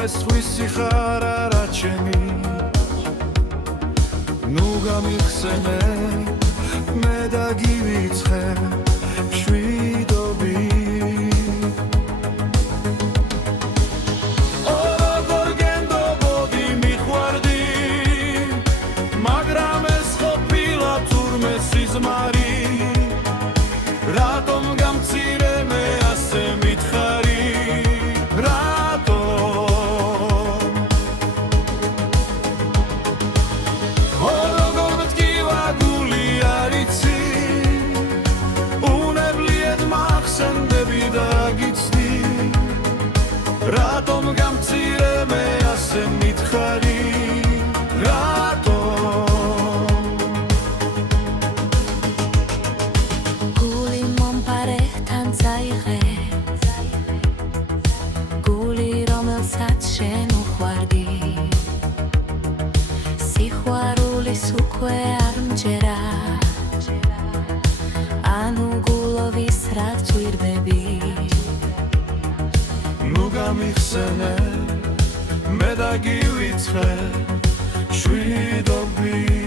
ეს ხვისი ხარ არა ჩემი ნუ გამიხსენე მე დაგივიწყე მშვიდობი როგორ გენდობოდი მიხვარდი მაგრამ ეს ყოფილა თურმე სიზმარი რატომ გამცირე მე ასე მითხარი რატომ გამცირე მე ასე მითხარი რატომ გული მომპარეხთან წაიღე გული რომელსაც შენ უყვარდი სიყვარულის უკვე არ მჯერა ანუ გულოვის რაც ვირბები ნუ გამიხსენე მე დაგივიწყე მშვიდობი